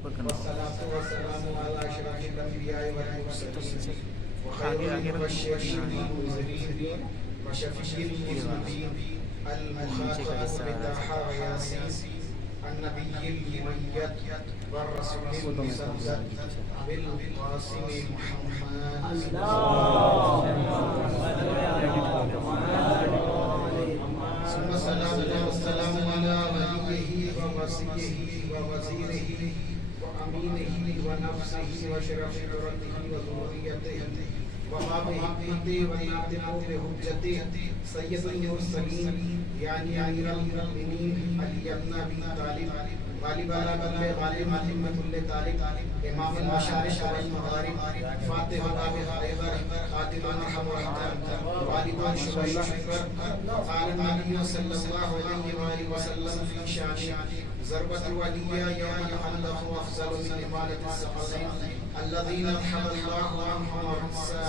والصلاة والسلام على أشرف الأنبياء والمرسلين وخير المبشرين والمنذرين وشفيع المذنبين المخاطب بطه وياسين النبي المؤيد والرسول المسدد بالقاسم محمد ثم الصلاة والسلام على نبيه ووصيه ووزيره وأمينه ونفسه وشرف درته وذريته وباب حكمته وناطق بحجته سيد المرسلين يعني أمير المؤمنين علي بن أبي طالب غالب على بلد غالب محمد لطالب امام المشارق والمغارب فاتح باب خیبر خاتم مرحب والد شکر قال النبي صلى الله عليه وآله وسلم في شان ضربة الولية يوم الخندق أفضل من إمالة الثقلين الذين أرحم الله عنهم ورسى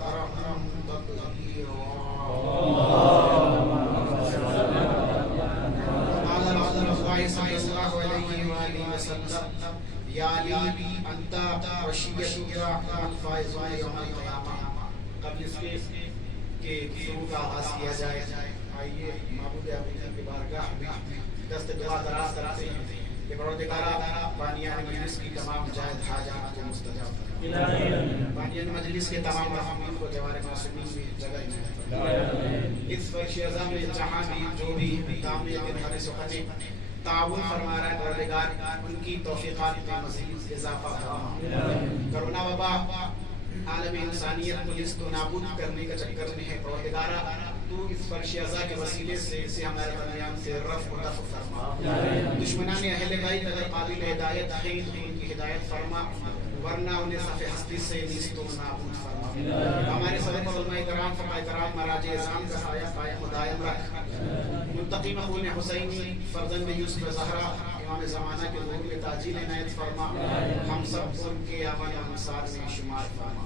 وطهرهم تطهيرا قال رسول الله صلى الله عليه وآله وسلم يا علي أنت وشيتك الفائزون يوم القيامة قبل اس کے شروع کا آغاز کیا جائے آئیے معبود اعظم کی بارگاہ میں دست دعا دراز کرتے ہیں کہ پروردگارا بانیان مجلس کی تمام جائز حاجات کو مستجاب فرما، بانیان مجلس کے تمام رحمین کو جوار معصومین میں جگہ عنایت، اس فرش اعظم میں جہاں بھی جو بھی کام دن ہر سخنے تعاون فرما رہا ہے پروردگار ان کی توفیقات میں مزید اضافہ فرما، کرونا وبا عالم انسانیت کو لست و نابود کرنے کا چکر میں ہے، پروردگارا تو اس فرش اعضا کے وسیلے سے اسے ہمارے درمیان سے رفع و دفع فرما، دشمنان اہل بیت اگر قابل ہدایت ہیں تو ان کی ہدایت فرما ورنہ انہیں صف ہستی سے نیست و نابود فرما، ہمارے صدق علماء کرام فرمائے کرام مراج اعظام کا سایہ قائم و دائم رکھ، منتقی مخون حسینی فرزند یوسف زہرا امام زمانہ کے ظہور میں تاجیل عنایت فرما، ہم سب ان کے اعوان انصار میں شمار فرما،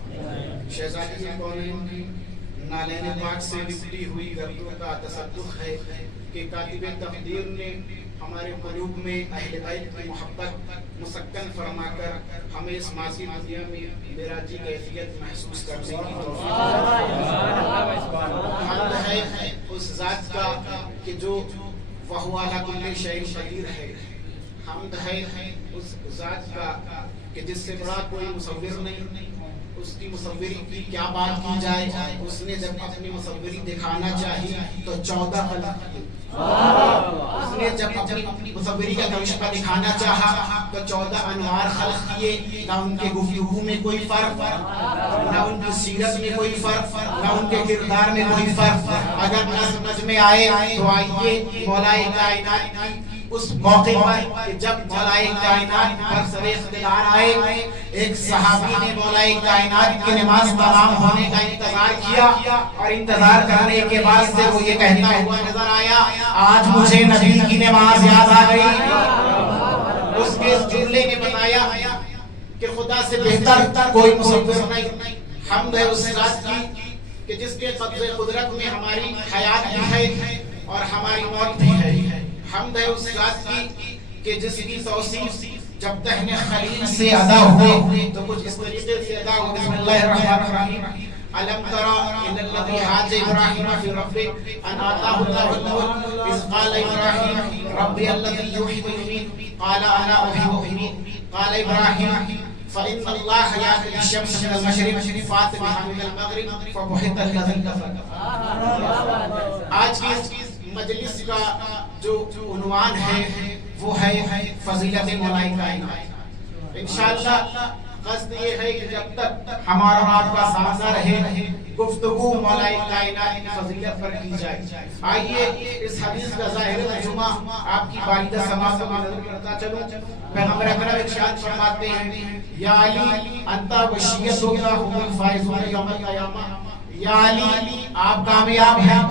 شہزادی کونین کی نالین پاک سے نکلی ہوئی گردوں کا تصدق ہے کہ کاتب تقدیر نے ہمارے قلوب میں اہل بیت کی محبت مسکن فرما کر ہمیں اس ماضی دنیا میں معراجی کیفیت محسوس کرنے کی توفیق حمد ہے اس ذات کا کہ جو وہو علی کل شیء قدیر ہے، حمد ہے اس ذات کا کہ جس سے بڑا کوئی مصور نہیں، اس کی مصوری کی کیا بات کی جائے، اس نے جب اپنی مصوری دکھانا چاہی تو 14 خلق کیے، اس نے جب اپنی مصوری کا کرشمہ دکھانا چاہا تو 14 انوار خلق کیے، نہ ان کے گفتگو میں کوئی فرق، نہ ان کی سیرت میں کوئی فرق، نہ ان کے کردار میں کوئی فرق، اگر نہ سمجھ میں آئے تو آئیے مولا کائنات کی اس موقع پر جب مولا کائنات پر سر اختیار آئے، ایک صحابی نے مولا کائنات کی نماز تمام ہونے کا انتظار کیا اور انتظار کرنے کے بعد سے وہ یہ کہتا ہوا نظر آیا آج مجھے نبی کی نماز یاد آ گئی۔ اس کے جملے نے بتایا کہ خدا سے بہتر کوئی مصور نہیں، حمد ہے اس ذات کی کہ جس کے قبض قدرت میں ہماری حیات بھی ہے اور ہماری موت بھی ہے، حمد ہے اس ذات کی کہ جس کی توصیف جب دہن خلیل سے ادا ہوئے تو کچھ اس طریقے سے ادا ہوئے، بسم اللہ الرحمن الرحیم، الم ترى الى الذي حاج ابراهيم في ربه ان آتاه الله الملك اذ قال ابراهيم ربي الذي يحيي ويميت قال انا احيي واميت قال ابراهيم فان الله ياتي بالشمس من المشرق فات بها من المغرب فبهت الذي كفر۔ آج کی اس مجلس کا جو عنوان ہے وہ ہے فضیلت مولا کائنات۔ انشاءاللہ قصد یہ ہے کہ جب تک ہمارا آپ کا سامنا رہے گفتگو مولا کائنات کی فضیلت پر کی جائے۔ آئیے اس حدیث کا ظاہر ترجمہ آپ کی والدہ سما کو نظر کرتا چلوں۔ پیغمبر اکرم ارشاد فرماتے ہیں یا علی انت وشیتک هم الفائزون یوم القیامہ، یا علی آپ کامیاب ہیں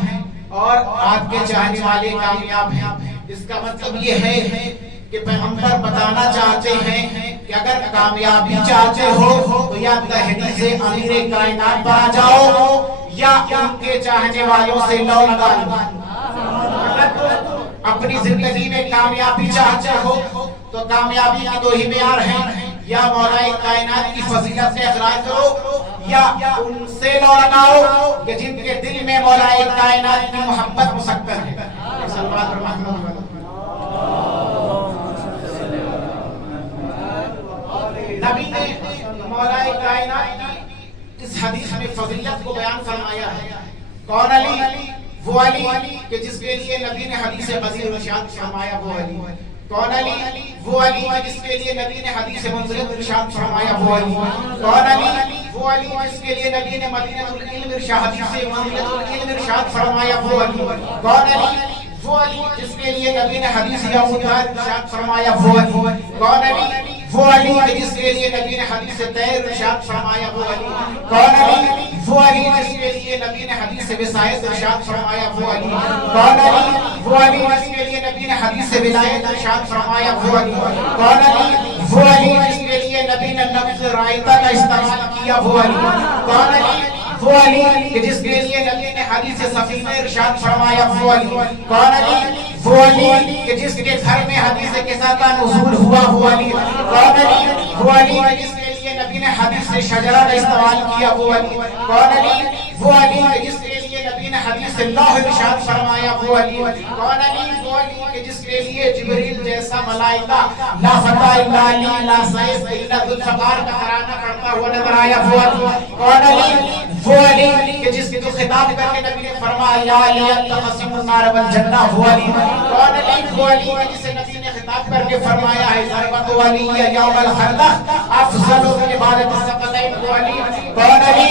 اور آپ کے چاہنے والے کامیاب ہیں۔ اس کا مطلب یہ ہے کہ پیغمبر بتانا چاہتے ہیں کہ اگر کامیابی چاہتے ہو تو یا دہنی سے امیر کائنات پر آ جاؤ یا ان کے چاہنے والوں سے لو لگا لو۔ اگر تو اپنی زندگی میں کامیابی چاہتے ہو تو کامیابی کی دو ہی معیار ہیں، یا مولا کائنات کی فضیلت سے اقرار کرو یا ان سے لو لگاؤ کہ جن کے دل میں مولا کائنات کی محبت مسکر ہے۔ نبی نے مولا کائنات کی اس حدیث میں فضیلت کو بیان فرمایا ہے۔ کون علی؟ وہ علی کہ جس کے لیے نبی نے حدیث قدیر ارشاد فرمایا، وہ علی۔ کون علی؟ وہ علی جس کے لیے نبی نے حدیث منزلت ارشاد فرمایا، وہ علی۔ کون علی؟ وہ علی جس کے لیے نبی نے مدینہ العلم ارشاد حدیث منزلت العلم ارشاد فرمایا، وہ علی۔ کون علی؟ وہ علی جس کے لیے نبی نے حدیث یوم الدار ارشاد فرمایا، وہ علی۔ کون علی؟ وہ علی جس کے لیے نبی نے حدیث طیر ارشاد فرمایا، وہ علی۔ کون علی؟ وہ علی جس کے لیے نبی نے حدیث وصایت ارشاد فرمایا، وہ علی۔ کون علی؟ وہ علی جس کے لیے نبی نے حدیث ولایت ارشاد فرمایا، وہ علی۔ کون علی؟ وہ علی جس کے لیے نبی نے لفظ رائتا کا استعمال کیا، وہ علی۔ کون علی؟ وہ علی کہ جس کے لیے نبی نے حدیث سفینہ ارشاد فرمایا، وہ علی۔ کون علی؟ وہ علی کہ جس کے گھر میں حدیث قصہ کا نزول ہوا، وہ علی۔ کون علی؟ وہ علی جس کے لیے نبی نے حدیث شجرہ کا استعمال کیا، وہ علی۔ کون علی؟ وہ علی جس کے لیے نبی نے حدیث اللہ ارشاد فرمایا، وہ علی۔ کون علی؟ وہ علی کہ جس کے لیے جبریل جیسا ملائکہ لا فتح الا علی لا سیف الا ذوالفقار کا ترانہ پڑھتا ہوا نظر آیا، وہ علی۔ کون علی؟ وہ علی کہ جس کے خطاب کر کے نبی نے فرمایا یا علی انت قسم النار والجنہ، وہ علی۔ کون علی؟ وہ علی جسے نبی نے خطاب کر کے فرمایا ہے ضربت علی یوم الخندق افضل من عبادت الثقلین، وہ علی۔ کون علی؟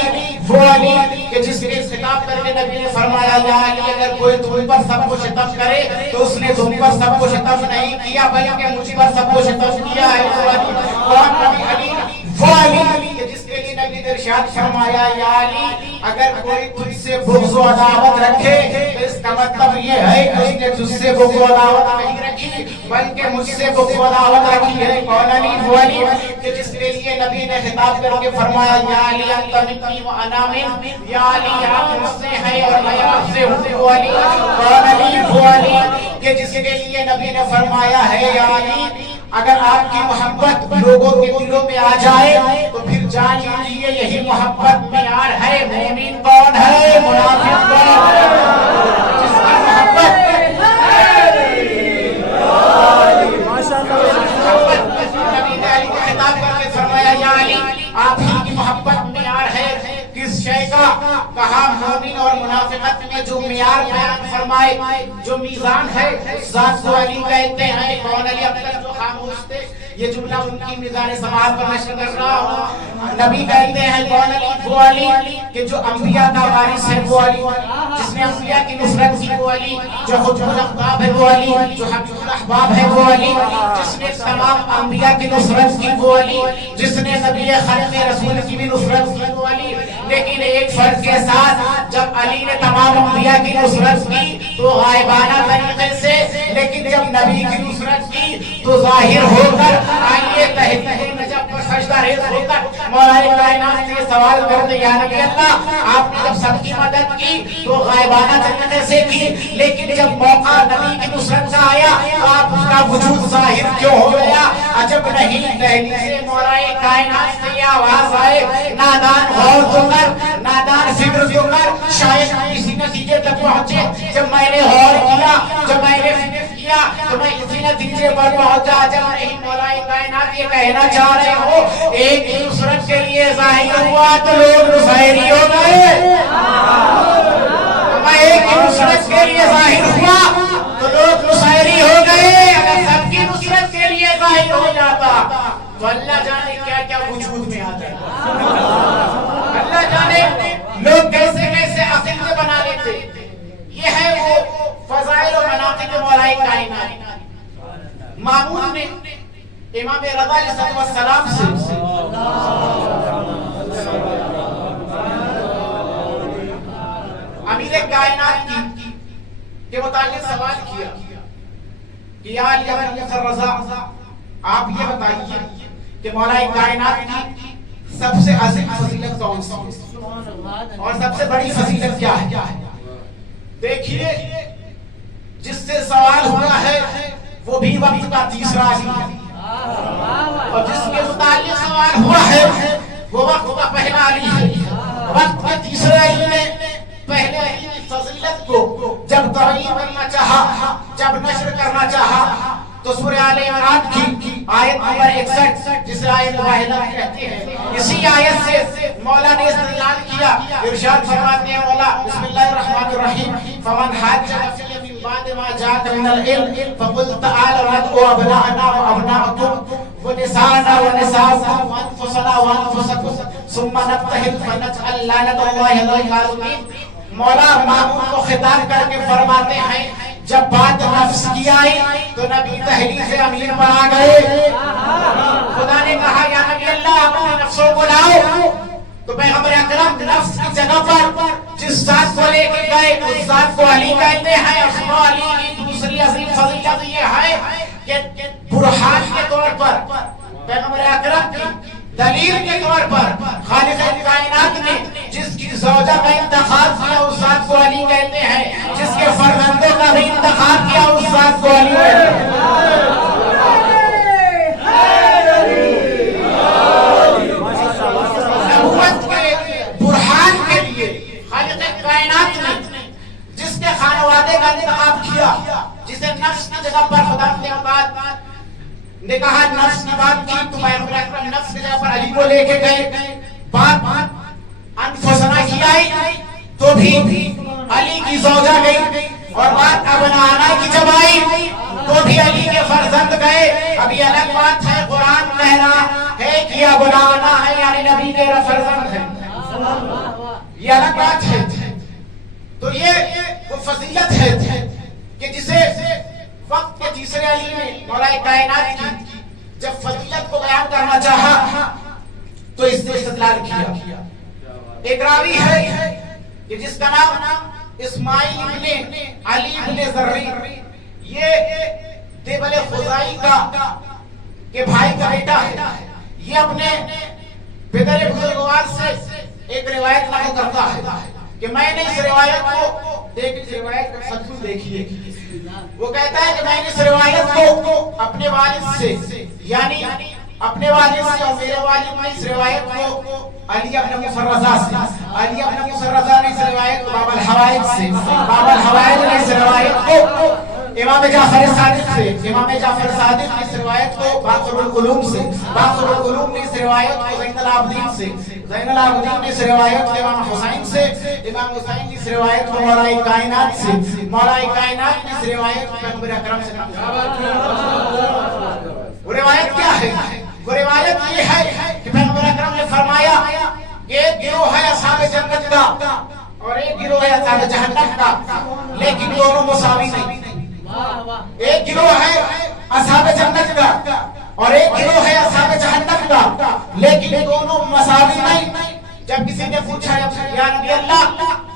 وہ علی کہ جس کے خطاب کر کے نبی نے فرمایا یا علی اگر کوئی تم پر سب کو ستم کرے تو اس نے تم پر سب کو ستم نہیں کیا بلکہ مجھ پر سب کو ستم کیا ہے، وہ علی۔ کون علی؟ وہ علی کہ جس کے لیے نبی نے ارشاد فرمایا یا علی اگر کوئی تجھ سے بغض و عداوت رکھے تو اس کا مطلب یہ ہے کہ اس نے تجھ سے بغض و عداوت نہیں رکھی بلکہ مجھ سے بغض و عداوت رکھی ہے۔ کون علی؟ وہ علی کہ جس کے لیے نبی نے خطاب کر کے فرمایا یا علی انت منی وانا منک، یا علی آپ مجھ سے ہیں اور میں آپ سے ہوں، وہ علی۔ کون علی؟ وہ علی کہ جس کے لیے نبی نے فرمایا ہے یا علی اگر آپ کی محبت لوگوں کے دلوں میں آ جائے تو پھر جان لیجیے یہی محبت معیار ہے۔ مومن کون ہے؟ منافق کون ہے؟ جس کی محبت نبی نے علی کو خطاب کر کے فرمایا یا علی آپ ہی کی محبت معیار ہے۔ کس شے کا؟ کہا مومن اور منافقت میں جو معیار بیان فرمائے جو میزان ہے اس ذات کو علی کہتے ہیں۔ کون علی؟ اب تک جو خاموش تھے یہ جملہ ان کی میزان سماعت پر نشر کر رہا ہوں۔ نبی کہتے ہیں کون علی؟ وہ علی کہ جو انبیاء کا وارث ہے، وہ علی جس نے انبیاء کی نصرت کی، وہ علی جو حجب الاقطاب ہے، وہ علی جو حجب الاحباب ہے، وہ علی جس نے تمام انبیاء کی نصرت کی، وہ علی جس نے نبی خلق رسول کی بھی نصرت کی، وہ علی۔ لیکن ایک فرق کے ساتھ جب علی نے تمام انبیاء کی نصرت کی تو غائبانہ طریقے سے، لیکن جب نبی کی نصرت کی تو ظاہر ہو کر آئیے تہذیب نجف پر سجدہ ریز ہو کر مولا کائنات سے سوال کرتے یا نبی اللہ آپ نے جب سب کی مدد کی تو غائبانہ طریقے سے کی، لیکن جب موقع نبی کی نصرت کا آیا تو آپ اس کا وجود ظاہر کیوں ہو گیا؟ عجب نہیں دہلی سے مولا کائنات سے یہ آواز آئے نادان غور تو کر، نادان فکر تو کر، شاید کسی نتیجے تک پہنچے۔ جب میں نے غور کیا، جب میں نے فکر کیا تو میں اسی نتیجے پر پہنچا جب نہیں مولا کائنات یہ کہنا چاہ رہے ہو ایک ہی نصرت کے لیے ظاہر ہوا تو لوگ نصیری ہو گئے۔ میں ایک ہی نصرت کے لیے ظاہر ہوا تو لوگ نصیری ہو گئے۔ اگر سب کی نصرت کے لیے ظاہر ہو جاتا تو اللہ جانے کیا کیا وجود میں آ جاتا، اللہ جانے لوگ کیسے کیسے عقیدے بنا لیتے۔ یہ ہے وہ فضائل و مناقب مولا کائنات۔ مامون نے امام رضا علیہ السلام سے امیر کائنات کے متعلق سوال کیا کہ یا علی رضا آپ یہ بتائیے کہ مولا کائنات کی سب سے عظیم فضیلت کون سی ہے اور سب سے بڑی فضیلت کیا ہے؟ دیکھیے جس سے سوال ہوا ہے وہ بھی وقت کا تیسرا علی ہے، اور جس کے متعلق سوال ہوا ہے وہ وقت کا پہلا علی ہے. وقت کے تیسرے علی نے پہلے علی کی فضیلت کو جب تعین کرنا چاہا, جب نشر کرنا چاہا, تو سورہ آل عمران کی آیت نمبر 61 جسے آیت واحدہ کہتے ہیں, اسی آیت سے مولا نے استدلال کیا. ارشاد فرماتے ہیں مولا بسم اللہ الرحمن الرحیم, فمن حاجک فی من بعد ما جاءک من العلم فقل تعالوا ندعو ابناءنا وابناءکم ونساءنا ونساءکم وانفسنا وانفسکم ثم نبتہل فنجعل لعنۃ اللہ علی الظالمین. مولا مامون کو خطاب کر کے فرماتے ہیں جب بات نفس کی آئی تو نبی تحلیف امین پر آ گئے. خدا نے کہا یا نبی اللہ اپنے نفسوں کو لاؤ, تو پیغمبر اکرم نفس کی جگہ پر جس ذات کو لے کے گئے اس ذات کو علی کہتے ہیں. اور سنو علی کی دوسری عظیم فضیلت یہ ہے کہ برہان کے طور پر پیغمبر اکرم کی دلیل کے طور پر خالق کائنات نے جس کی زوجہ کا انتخاب کیا اس ذات کو علی کہتے ہیں, جس کے فرزندوں کا بھی انتخاب کیا اس ذات کو علی کہتے ہیں. نبوت کے برہان کے لیے خالق کائنات نے جس کے خانوادے کا انتخاب کیا, جسے نفس کی جگہ پر خدا نے کہا نفس کی بات کی, تو پیغمبر اکرم نفس کی جگہ پر علی کو لے کے گئے. بات انفسنا کی آئی تو بھی علی کی زوجہ گئی, اور بات ابنانا کی جب آئی تو بھی علی کے فرزند گئے. اب یہ الگ بات ہے قرآن کہہ رہا ہے کہ ابنانا ہے یعنی نبی کے فرزند ہے, یہ الگ بات ہے. تو یہ وہ فضیلت ہے کہ جسے وقت کے تیسرے علی نے مولا کائنات کی جب فضیلت کو بیان کرنا چاہا تو اس نے استدلال کیا. ایک راوی ہے کہ جس کا نام اسماعیل ابن علی ابن زرری, یہ دیبل خزائی کا کے بھائی کا بیٹا ہے. یہ اپنے پدر بزرگوار سے ایک روایت نقل کرتا ہے کہ میں نے اس روایت کو دیکھیے. وہ کہتا ہے کہ میں نے اس روایت کو اپنے والد سے یعنی اپنے والد سے اور میرے والد نے اس روایت کو علی ابن مفرزہ سے, علی ابن مفرزہ نے اس روایت کو باب الحوائج سے, باب الحوائج نے اس روایت کو امام جعفر صادق سے, امام جعفر صادق نے اس روایت کو باقر العلوم سے, باقر العلوم نے اس روایت کو زین العابدین سے, زین العابدین نے اس روایت کو امام حسین سے, امام حسین نے اس روایت کو مولا کائنات سے, مولا کائنات نے اس روایت کو پیغمبر اکرم سے. وہ روایت کیا ہے؟ وہ روایت یہ ہے کہ پیغمبر اکرم نے فرمایا کہ ایک گروہ ہے اصحاب جنت کا اور ایک گروہ ہے اصحاب جہنم کا, لیکن دونوں مساوی نہیں. ایک گروہ ہے اصحاب جنت کا اور ایک گروہ ہے اصحاب جہنم کا, لیکن دونوں مساوی نہیں. جب کسی نے پوچھا یا نبی اللہ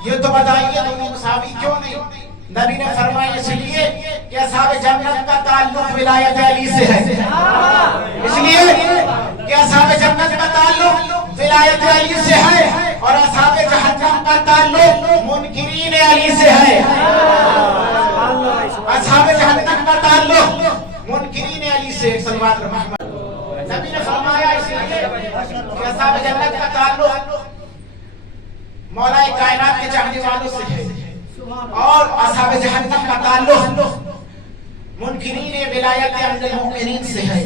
یہ تو بتائیے دونوں مساوی کیوں نہیں, نبی نے فرمایا اس لیے کہ اصحاب جنت کا تعلق ولایت علی سے ہے, اس لیے کہ اصحاب جنت کا تعلق ولایت علی سے ہے اور اصحاب جہنم کا تعلق منکرین علی سے ہے. اصحاب جہنم کا تعلق منکرین علی سے. صلوات محمد. نبی نے فرمایا اس لیے کہ اصحاب جنت کا تعلق مولا کائنات کے چاہنے والوں سے ہے اور اصحاب جہنم کا تعلق منکرین ولایت امر المؤمنین سے ہے.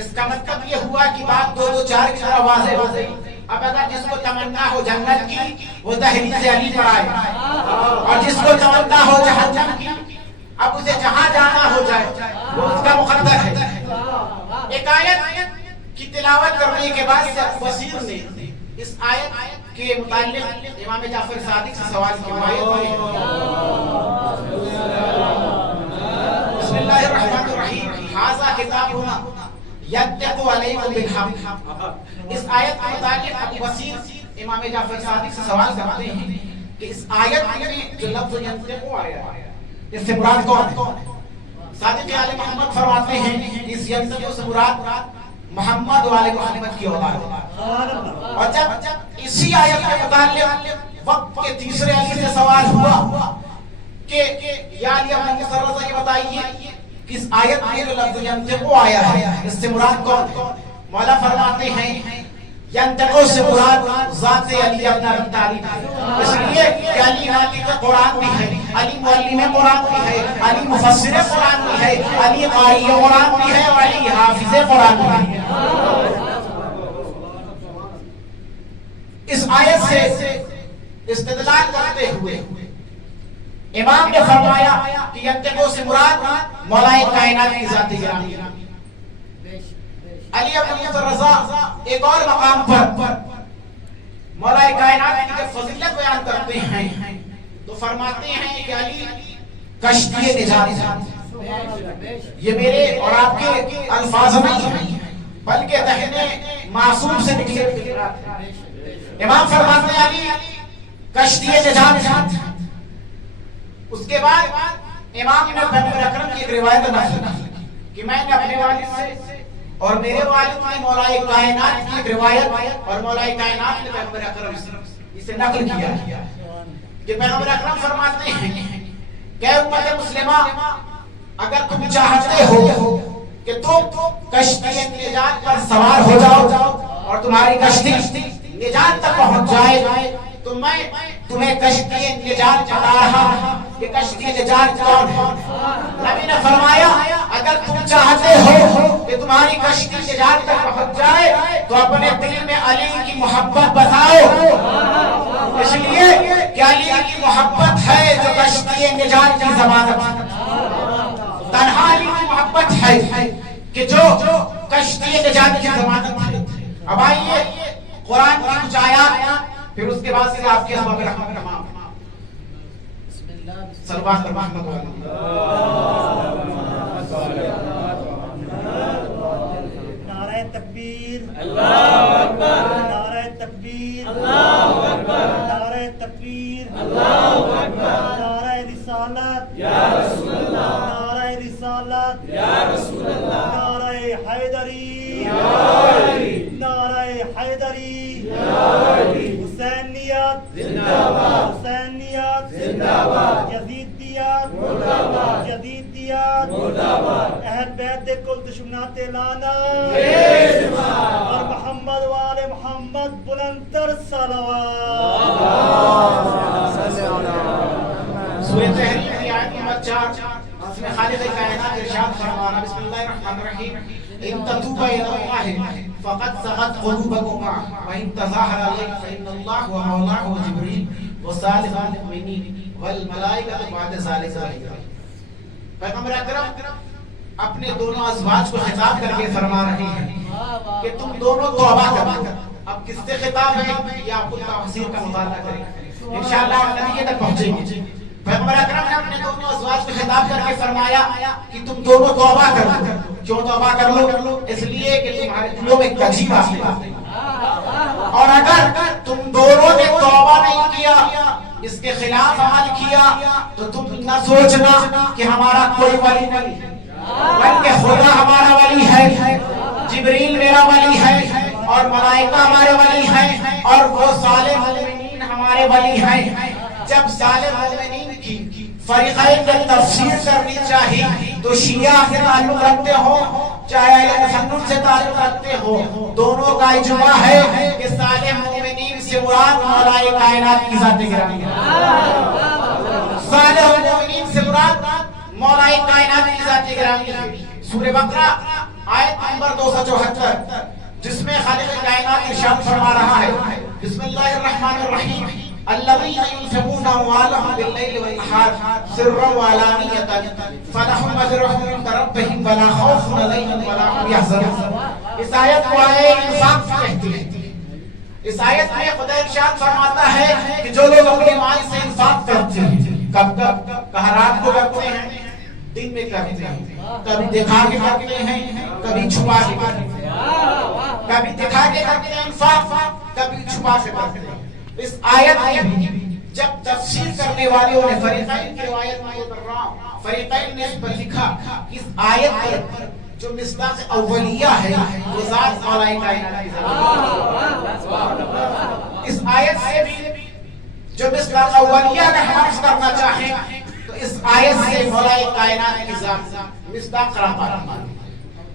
اس کا مطلب یہ ہوا کہ بات دو چار کی طرح واضح ہو گئی. اب اگر جس کو تمنا ہو جنت کی وہ دہلیز علی پر آئے, اور جس کو تمنا ہو جہنم کی اب اسے جہاں جانا ہو جائے وہ اس کا مقدر ہے. ایک آیت کی تلاوت کرنے کے بعد وزیر نے اس آیت کے متعلق امام جعفر صادق سے سوال کیا. بسم اللہ الرحمن الرحیم, ھذا کتابنا یتق علیکم بالحق. اس آیت کے متعلق ابو بصیر امام جعفر صادق سے سوال کرتے ہیں کہ اس آیت میں جو لفظ ینطق آیا ہے اس سے مراد کون ہے؟ صادق آل محمد فرماتے ہیں اس ینطق سے مراد محمد و آل محمد کی اولاد ہے. اور جب اسی آیت کے متعلق وقت کے تیسرے علی سے سوال ہوا کہ یا علی ابن مسرزہ یہ بتائیے کہ اس آیت میں جو لفظ ینطق آیا ہے اس سے مراد کون ہے؟ مولا فرماتے ہیں ینتقو سے مراد ذات علی ابن ابی طالب ہے، اس لیے کہ علی ناطق قرآن بھی ہے، علی معلم قرآن بھی ہے، علی مفسر قرآن بھی ہے، علی قاری قرآن بھی ہے، اور علی حافظ قرآن بھی ہے۔ اس آیت سے استدلال کرتے ہوئے امام نے فرمایا کہ ینتقو سے مراد مولا کائنات کی ذات گرامی ہے۔ علی ابن رضا ایک اور مقام پر مولا کائنات کی جب فضیلت بیان کرتے ہیں تو فرماتے ہیں کہ علی کشتی نجات ہے۔ یہ میرے اور آپ کے الفاظ نہیں ہیں بلکہ دہنے معصوم سے نکلے ہوئے امام فرماتے ہیں علی کشتی نجات ہے۔ اس کے بعد امام نے پیغمبر اکرم کی ایک روایت نقل کی کہ میں نے اپنے والد سے اور میرے والد نے مولا کائنات کی ایک روایت اور مولا کائنات نے پیغمبر اکرم سے اسے نقل کیا کہ پیغمبر اکرم فرماتے ہیں کہ امت مسلمہ اگر تم چاہتے ہو کہ تم کشتی نجات پر سوار ہو جاؤ اور تمہاری کشتی نجات تک پہنچ جائے تو میں تمہیں کشتی نجات بتا رہا ہوں کہ کشتی نجات کون ہے۔ نبی نے فرمایا اگر تم چاہتے ہو کہ تمہاری کشتی نجات تک پہنچ جائے تو اپنے دل میں علی کی محبت بتاؤ، اس لیے کہ علی کی محبت ہے جو کشتی نجات کی ضمانت ہے، تنہا علی کی محبت ہے کہ جو کشتی نجات کی ضمانت ہے۔ اب آئیے قرآن کی کچھ آیات پھر اس کے بعد سے آپ کے اسباب رحمت تمام صلوات محمد نعرہ تکبیر اللہ اکبر، نعرہ تکبیر اللہ اکبر، نعرہ تکبیر اللہ اکبر، نعرہ رسالت یا رسول اللہ، نعرہ رسالت یا رسول اللہ، نعرہ حیدری یا علی، نعرہ حیدری یا علی، حسینیت زندہ باد، حسینیت زندہ باد، یزیدیت مرد آباد، یزیدیت مرد آباد، اہل بیت کل دشمنات لانا اور محمد وآل محمد بلندتر صلوات۔ سورہ تحریم کی آیت نمبر 4 اس میں خالق کائنات ارشاد فرمانا بسم اللہ الرحمن الرحیم ان تتوبا الى اللہ فقد صغت قلوبكما وان تظاهر عليه فان الله ومولاه وجبريل وصالح المؤمنين والملائکۃ بعد ذلك ظہیر۔ پیغمبر اکرم اپنے دونوں ازواج کو خطاب کر کے فرما رہے ہیں کہ تم دونوں توبہ کرو۔ اب کس سے خطاب ہے یہ آپ کو تفسیر کا مطالعہ کریں انشاءاللہ نتیجے تک پہنچیں گے۔ پیغمبر اکرم نے اپنے دونوں ازواج کو خطاب کر کے فرمایا کہ تم دونوں توبہ کرو۔ کیوں توبہ کر لو؟ اس لیے کہ تمہارے دلوں میں کجی واقع ہے، اور اگر تم دونوں نے توبہ نہیں کیا، اس کے خلاف عمل کیا تو تم نہ سوچنا کہ ہمارا کوئی ولی نہیں ہے، بلکہ خدا ہمارا ولی ہے، جبریل میرا ولی ہے، اور ملائکہ ہمارے ولی ہیں، اور وہ صالح مومنین ہمارے ولی ہیں۔ جب صالح مومنین کی فریقین کی تفسیر کرنی چاہیے تو شیعہ سے تعلق رکھتے ہو چاہے اہل سنت سے تعلق رکھتے ہو، دونوں کا اجماع ہے کہ صالح مومنین سے مراد مولا کائنات کی ذات گرامی ہے۔ صالح مومنین سے مراد مولا کائنات کی ذات گرامی ہے۔ سورہ بقرہ آیت نمبر 274 جس میں خالق کائنات ارشاد فرما رہا ہے بسم اللہ الرحمن الرحیم الذين ينفقون اموالهم بالليل والنهار سرا وعلانية فلهم اجرهم عند ربهم ولا خوف عليهم ولا هم يحزنون۔ اس آیت کو انفاق کہتے ہیں۔ اس آیت میں خدا ارشاد فرماتا ہے کہ جو لوگ اپنے مال سے انفاق کرتے ہیں، کب کہاں رات کو کرتے ہیں، دن میں کرتے ہیں، کبھی دکھا کے کرتے ہیں، کبھی چھپا کے کرتے ہیں، کبھی دکھا کے کرتے ہیں انفاق، کبھی چھپا کے کرتے ہیں۔ اس آیت میں جب تفسیر کرنے والوں نے فریقین کی روایت میں کر رہا ہوں، فریقین نے اس پر لکھا کہ اس آیت پر جو مصداق اولیہ ہے وہ ذات مولا کائنات کی ذات ہے۔ اس آیت سے بھی جو مصداق اولیہ کا حفظ کرنا چاہیں تو اس آیت سے مولا کائنات کی ذات مصداق قرار پاتی ہے۔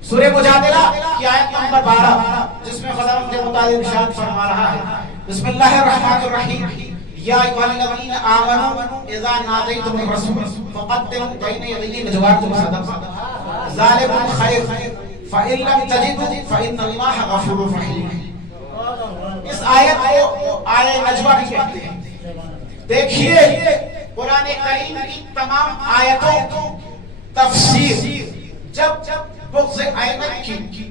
سورہ مجادلہ کی آیت نمبر 12 جس میں خدا کے متعلق ارشاد فرما رہا ہے بسم اللہ الرحمن الرحیم یا ایھا الذین آمنوا اذا نادیتم الرسول فقدموا بین یدی نجواکم صدقۃ ذالکم خیر فإن لم تجدوا فإن اللہ غفور رحیم۔ اس آیت کو آیہ نجوہ بھی کہتے ہیں۔ دیکھیے قرآن کریم کی تمام آیتوں کو تفسیر جب بغض اینت کی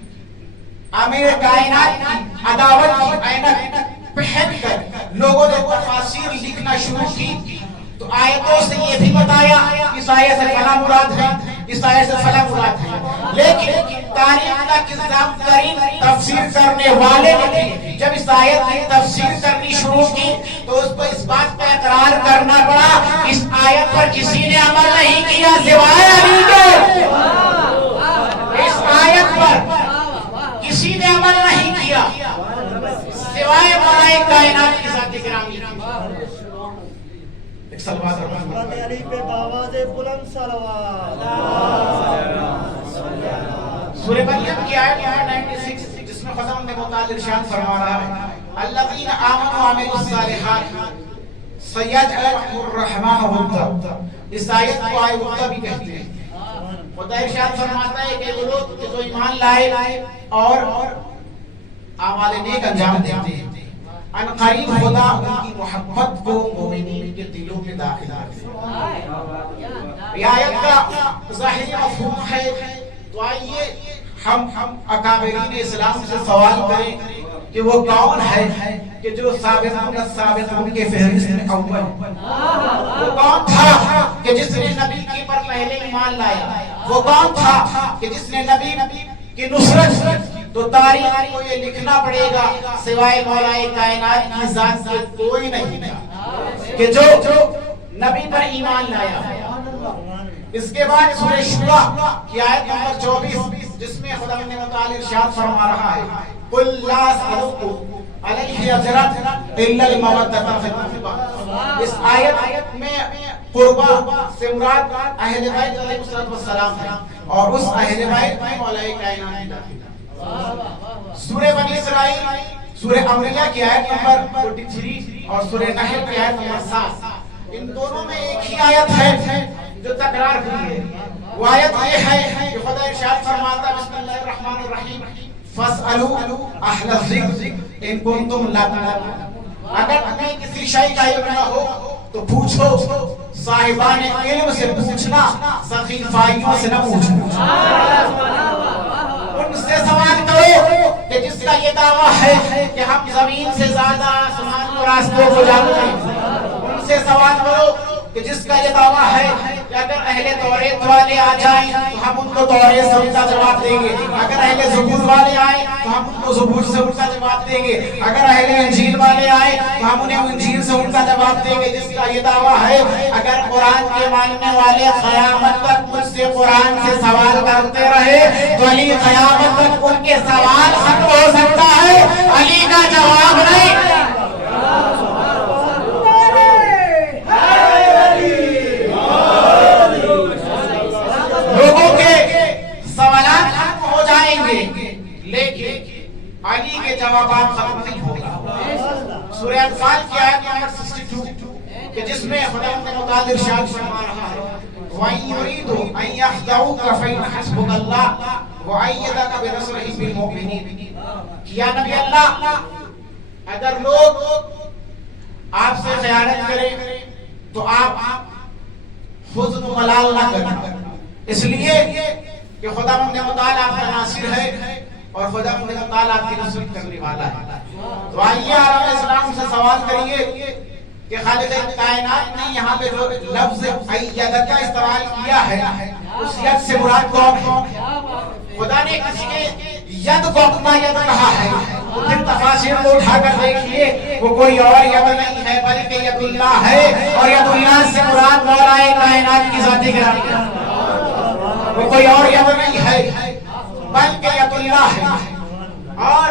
امیر کائنات کی عداوت کی اینت پہن کر لوگوں نے تفاسیر لکھنا شروع کی تو آیتوں سے یہ بھی بتایا اس آیت سے فلاں مراد ہے، اس آیت سے فلاں مراد ہے، لیکن تاریخ کا کذاب ترین تفسیر کرنے والے نے جب اس آیت کی تفسیر کرنی شروع کی تو اس کو اس بات پر اقرار کرنا پڑا اس آیت پر کسی نے عمل نہیں کیا سوائے علی کے۔ اس آیت پر کسی نے عمل نہیں کیا سوائے مولا کائنات کی ذات گرامی۔ ایک صلوات حضرت علی پہ باواز بلند صلوات۔ سورہ مریم کی آیت نمبر 96 جس میں خدا نے متعلق ارشاد فرما رہا ہے الذین آمنوا وعملوا الصالحات سیجعل لهم الرحمن ودا۔ اس آیت کو آیت ودا بھی کہتے ہیں۔ خدا ارشاد فرماتا ہے کہ وہ لوگ جو ایمان لائے اور اعمال نیک انجام دیتے ہیں ان قریب خدا ان کی محبت کو مومنین کے دلوں میں داخل کرتے ہیں۔ یہ آیت کا ظاہری مفہوم ہے تو آئیے ہم اکابرین اسلام سے سوال کریں کہ وہ کون ہے کہ جو سابقون کے فہرست میں اول ہے؟ وہ کون تھا کہ جس نے نبی کی پر پہلے ایمان لایا؟ وہ کون تھا کہ جس نے نبی کی نصرت کی؟ تو تاریخ کو یہ لکھنا پڑے گا سوائے مولا کائنات کی ذات سے کوئی نہیں تھا کہ جو نبی پر ایمان لایا۔ اس کے بعد سورہ شورى کی آیت نمبر 24 جس میں خدا نے متعلق ارشاد فرما رہا ہے قل لا اسألکم علیہ اجرا الا المودۃ فی القربى۔ اس آیت میں قربہ سے مراد اہل بیت علیہ السلام ہے اور اس اہل بیت میں مولا کائنات داخل ہے۔ سورہ بنی اسرائیل سورہ انبیاء کی آیت نمبر 43 اور سورہ نحل کی آیت نمبر 7 ان دونوں میں ایک ہی آیت ہے جو تکرار ہوئی ہے۔ وہ آیت یہ ہے کہ خدا ارشاد فرماتا ہے بسم اللہ الرحمن الرحیم فاسألوا اہل الذکر ان کنتم لا تعلمون۔ اگر تمہیں کسی شے کا علم نہ ہو تو پوچھو، صاحبان علم سے پوچھنا، سقیفائیوں سے نہ پوچھنا۔ ان سے سوال کرو کہ جس کا یہ دعویٰ ہے کہ ہم زمین سے زیادہ آسمان کو راستوں کو جانتے ہیں۔ ان سے سوال کرو کہ جس کا یہ دعویٰ ہے کہ اگر اہل توریت والے آ جائیں تو ہم ان کو توریت سے ان کا جواب دیں گے، اگر اہل زبور والے آئیں تو ہم ان کو زبور سے ان کا جواب دیں گے، اگر اہل انجیل والے آئیں تو ہم انہیں انجیل سے ان کا جواب دیں گے۔ جس کا یہ دعویٰ ہے اگر قرآن کے ماننے والے قیامت تک مجھ سے قرآن سے سوال کرتے رہے تو علی قیامت تک ان کے سوال ختم ہو سکتا ہے، علی کا جواب نہیں۔ لوگوں کے سوالات ختم ہو جائیں گے لیکن علی کے جوابات ختم نہیں ہوگا۔ سورہ انفال کی آیت نمبر 62 کہ جس میں خدا نے متعلق ارشاد فرما رہا ہے وَإِن يُرِيدُوا أَن يَخْدَعُوكَ فَإِنَّ حَسْبُكَ اللَّهُ وَأَيَّدَكَ بِنَصْرِهِ بِالْمُؤْمِنِينَ۔ کیا نبی اللہ اگر لوگ آپ سے خیانت کریں تو آپ حزن و ملال نہ کریں، اس لیے کہ خدا متعال آپ کا ناصر ہے اور خدا متعال آپ کی نصرت کرنے والا ہے۔ تو آئیے عالم اسلام سے سوال کریے کہ خالق کائنات نے یہاں پہ جو لفظ ایدہ کا استعمال کیا ہے اس ید سے مراد کون ہے؟ خدا نے کسی کے ید کو اپنا ید کہا ہے تو پھر تفاسیر کو اٹھا کر دیکھئے وہ کوئی اور ید نہیں ہے بلکہ ید اللہ ہے، اور ید اللہ سے مراد مولا کائنات کی ذات گرامی ہے، وہ کوئی اور ید نہیں ہے بلکہ ید اللہ ہے، اور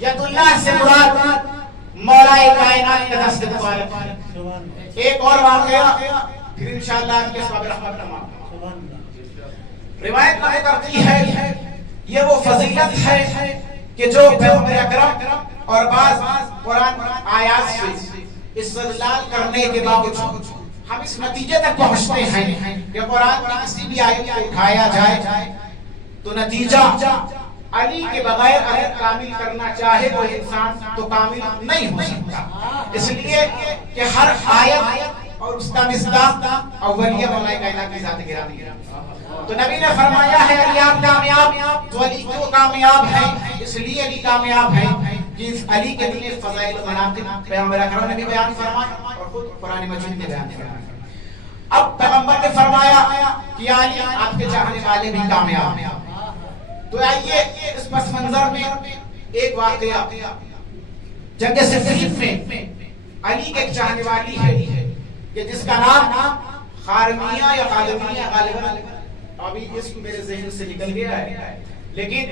ید اللہ سے مراد مولا کائنات کا دست مبارک ہے۔ ایک اور واقعہ پھر انشاءاللہ آپ کے سواب رحمت تمام۔ روایت نقل کرتی ہے یہ وہ فضیلت ہے کہ جو پیغمبر اکرم اور بعض قرآن آیات سے استدلال کرنے کے باوجود ہم اس نتیجے تک پہنچتے ہیں کہ قرآن کی کسی بھی آیت کو اٹھایا جائے تو نتیجہ علی کے بغیر اگر کامل کرنا چاہے وہ انسان تو کامل نہیں ہو سکتا، اس لیے کہ ہر آیت اور اس کا مصداق اولیہ مولا کائنات کی ذات گرامی ہے۔ تو نبی نے فرمایا ہے علی آپ کامیاب، تو علی کیوں کامیاب ہے؟ اس لیے علی کامیاب ہے کہ اس علی کے لیے فضائل و مناقب پیغمبر اکرم نے بھی بیان فرمایا اور خود قرآن مجید نے بیان فرمایا۔ اب پیغمبر نے فرمایا کہ علی آپ کے چاہنے والے بھی کامیاب ہیں، تو آئیے اس پس منظر میں ایک واقعہ جنگ صفین میں علی کے چاہنے والی ہے کہ جس کا نام خارمیہ یا خالمیہ غالباً ابھی اس میرے ذہن سے نکل گیا ہے، لیکن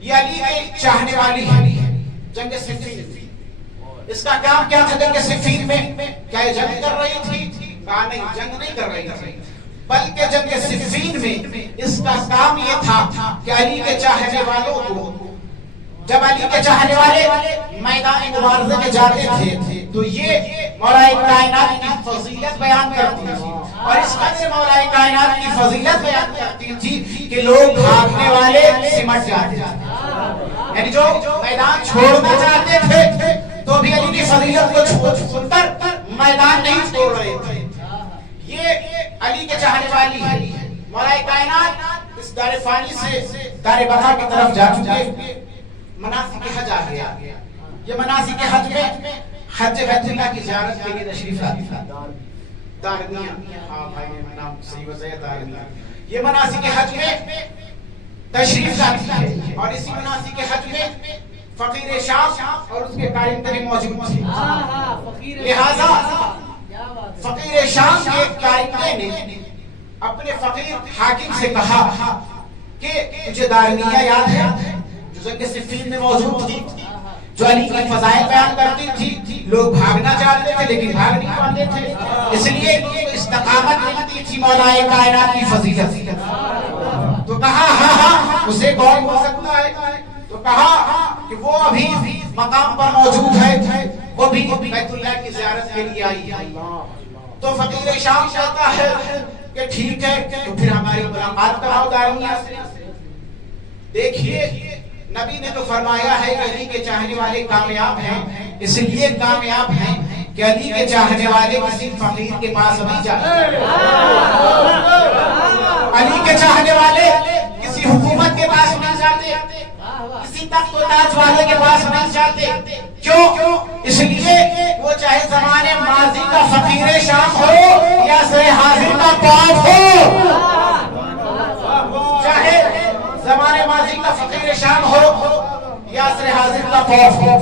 یہ علی کے چاہنے والی ہے جنگ صفین۔ اس کا کام کیا تھا جنگ صفین میں؟ کیا یہ جنگ کر رہی تھی؟ کہا نہیں، جنگ نہیں کر رہی تھی، بلکہ جنگ صفین میں اس کا کام یہ تھا کہ علی کے چاہنے والوں کو، جب علی کے چاہنے والے میدان مبارزے میں جاتے تھے تو یہ مولا کائنات کی فضیلت بیان کرتی تھی، اور اس قدر مولا کائنات کی فضیلت بیان کرتی تھی کہ لوگ بھاگنے والے سمٹ جاتے تھے، یعنی جو میدان چھوڑنا چاہتے تھے تو بھی علی کی فضیلت کو سن کر میدان نہیں چھوڑ رہے تھے۔ یہ علی کے چاہنے والی ہے، مولا کائنات اس دار فانی سے دار بقا کی طرف جا چکے، مناسک حج آ گیا۔ یہ مناسک حج میں حج بیت اللہ کی زیارت کے لیے تشریف لاتی تھا دارمیہ، ہاں بھائی میں نام صحیح وضاحت دارمیہ، یہ مناسک حج میں تشریف لاتی ہے، اور اسی مناسک حج میں فقیر شام اور اس کے قائم ترین موجود تھے، لہذا فقیر شام کے قائمے نے اپنے فقیر حاکم سے کہا کہ مجھے دارمیہ یاد ہے جو جنگ صفین میں موجود تھی، جو علی کی فضائل بیان کرتی تھی، لوگ بھاگنا چاہتے تھے لیکن بھاگ نہیں پاتے تھے، اس لیے استقامت ملتی تھی مولا کائنات کی فضیلت۔ تو کہا ہاں اسے کون ہو سکتا ہے؟ تو کہا کہ وہ ابھی مقام پر موجود ہے، وہ بھی بیت اللہ کی زیارت کے لیے آئی ہے۔ تو فقیر شام کہتا ہے کہ ٹھیک ہے تو پھر ہماری ملاقات کراؤ دارمیہ سے۔ دیکھیے نبی نے تو فرمایا ہے کہ علی کے چاہنے والے کامیاب ہیں، اس لیے کامیاب ہیں کہ علی کے چاہنے والے کسی فقیر کے پاس نہیں جاتے، علی کے چاہنے والے کسی حکومت کے پاس نہیں جاتے، کسی تخت و تاج والے کے پاس نہیں جاتے۔ کیوں؟ اس لیے وہ چاہے زمانے ماضی کا فقیر شام ہو یا سر حاضر کا پاپ ہو، چاہے زمانے ماضی کا فقیر شام ہو یا سر حاضر کا پاپ ہو،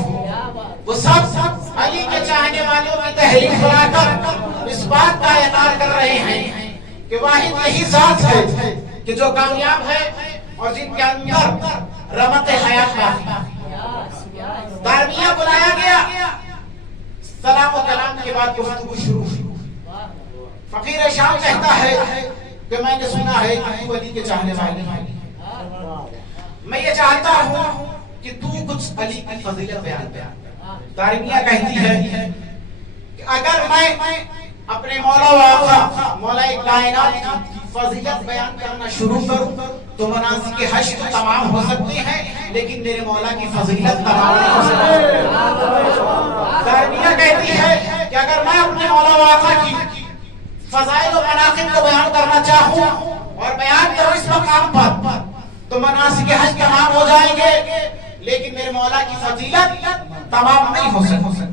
وہ سب علی کے چاہنے والوں کی تحریک بنا کر اس بات کا اعلان کر رہے ہیں کہ واحد یہی ذات ہے کہ جو کامیاب ہے اور جن کے اندر رحمت حیات باقی۔ دارمیہ بلایا گیا، سلام و کلام کے بعد گفتگو شروع ہوئی۔ فقیر شام کہتا ہے کہ میں نے سنا ہے کہ تو علی کے چاہنے والی ہے، میں یہ چاہتا ہوں کہ تو کچھ علی کی فضیلت بیان کر۔ دارمیہ کہتی ہے کہ اگر میں اپنے مولا و آقا مولا کائنات کی فضیلت بیان کرنا شروع کروں تو مناسک حج تو تمام ہو سکتے ہیں لیکن میرے مولا کی فضیلت تمام نہیں ہو سکتی۔ دارمیہ کہتی ہے کہ اگر میں اپنے مولا و آقا کی فضائل و مناقب کو بیان کرنا چاہوں اور بیان کروں اس مقام پر تو مناسک حج تمام ہو جائیں گے لیکن میرے مولا کی فضیلت تمام نہیں ہو سکتی۔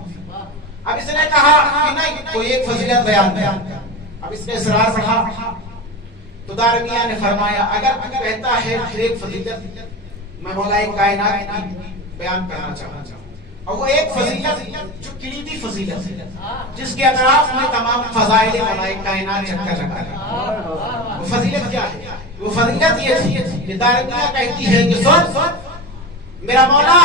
اب اس نے کہا کہ نہیں کوئی ایک فضیلت بیان کر، اب اس نے اصرار رکھا تو دارمیہ نے فرمایا اگر تو کہتا ہے ایک فضیلت میں مولا کائنات کی بیان کرنا چاہتا ہوں، اور وہ ایک فضیلت جو کلیدی فضیلت ہے جس کے اطراف میں تمام فضائل مولا کائنات چکر لگا ہے، وہ فضیلت کیا ہے؟ وہ فضیلت یہ تھی کہ دارمیہ کہتی ہے کہ سن میرا مولا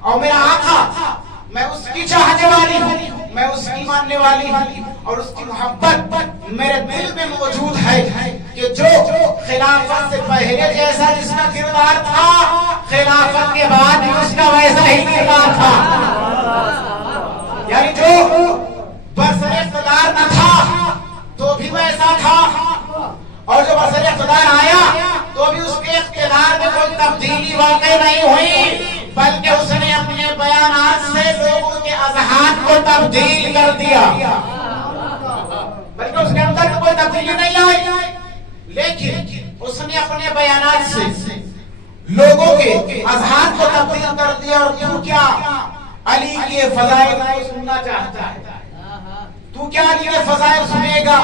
اور میرا آقا میں اس کی چاہنے والی ہوں، میں اس کی ماننے والی ہوں اور اس کی محبت میرے دل میں موجود ہے کہ جو خلافت سے پہلے جیسا جس کا کردار تھا خلافت کے بعد بھی اس کا ویسا ہی کردار تھا. یعنی جو برسر اقتدار نہ تھا تو بھی ویسا تھا اور جو برسر اقتدار آیا تو بھی اس کے اقتدار میں کوئی تبدیلی واقع نہیں ہوئی بلکہ اس نے اپنے بیانات سے لوگوں کے اذہان کو تبدیل کر دیا. بلکہ اس کے اندر کوئی تبدیلی نہیں آئی لیکن اس نے اپنے بیانات سے لوگوں کے اذہان کو تبدیل کر دیا. اور تو کیا علی کے فضائل کو سننا چاہتا ہے؟ تو کیا علی کے فضائل سنے گا؟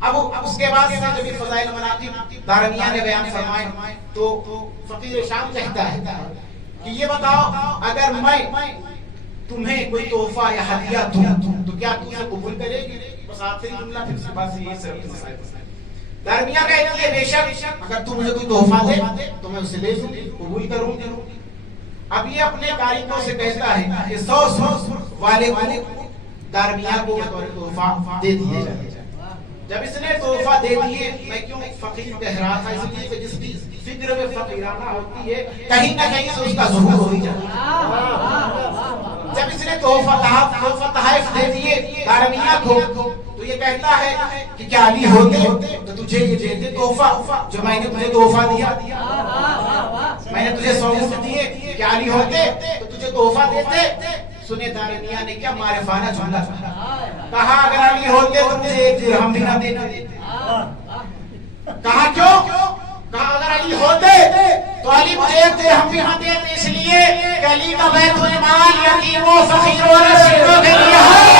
اب اس کے بعد سے جب یہ فضائل مناقب دارمیہ نے بیان فرمائے تو فقیر شام کہتا ہے کہ یہ بتاؤ اگر میں تمہیں کوئی تحفہ یا ہدیہ دوں تو کیا تم اسے قبول کرے گی؟ بس آخری جملہ پھر سے بس یہ صرف مسائل. دارمیہ کہتی ہے بے شک اگر تم مجھے کوئی تحفہ دے تو میں اسے لے لوں قبول کروں. اب یہ اپنے کاریگروں سے کہتا ہے کہ 100 والے دارمیہ کو تحفہ دے دیے جائے. جب اس نے تحفہ دے دیے میں کیوں فقیر کہہ رہا تھا اس لیے کہ جس کی فکر میں فقیرانہ ہوتی ہے کہیں نہ کہیں سے اس کا ظہور ہو ہی جاتا ہے. جب اس نے تحفہ تحائف دے دیے دارمیہ کو تو یہ کہتا ہے کہ کیا علی ہوتے تو تجھے یہ دیتے تحفہ جو میں نے تجھے تحفہ دیا. میں نے تجھے 100 مفت دیے کیا علی ہوتے تو تجھے تحفہ دیتے. سنے دارمیہ نے کیا معرفانہ جملہ کہا اگر علی ہوتے تو مجھے 1 درہم بھی نہ دیتے. کہا کیوں؟ کہا اگر علی ہوتے تو علی مجھے 1 درہم بھی نہ دیتے اس لیے کہ علی کا بیت المال یتیموں فقیروں اور مسکینوں کے لیے ہے.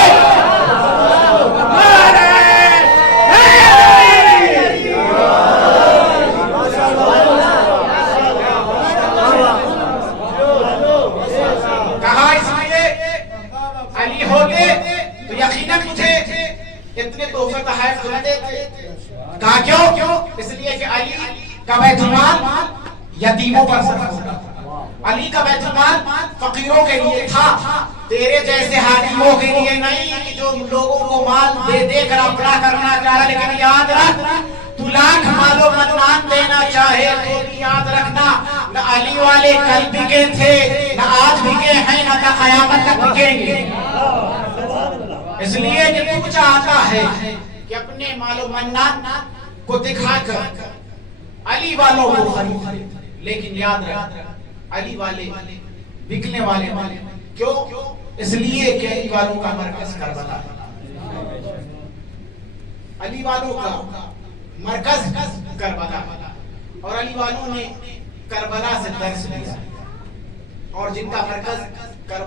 اتنے تحفے تحائف نہ دیتے. کہا کیوں؟ اس لیے کہ علی کا بیت المال یتیموں پر صرف ہوتا. علی کا بیت المال فقیروں کے لیے تھا تیرے جیسے حاکموں کے لیے نہیں کہ جو لوگوں کو مال دے دے کر اپنا کرنا چاہ رہا. لیکن یاد رکھ تو لاکھ مال و مدمان دینا چاہے تو بھی یاد رکھنا نہ علی والے کل بکے تھے نہ آج بکے ہیں نہ قیامت تک بکیں گے. اس لیے کہ تو چاہتا ہے کہ اپنے مال و منات کو دکھا کر علی والوں کو خرید لیکن یاد رکھ علی والے بکنے والے کیوں؟ اس لیے کہ علی والوں کا مرکز کربلا ہے. علی والوں کا مرکز کربلا اور علی والوں نے کربلا سے درس لیا اور جن کا مرکز کربلا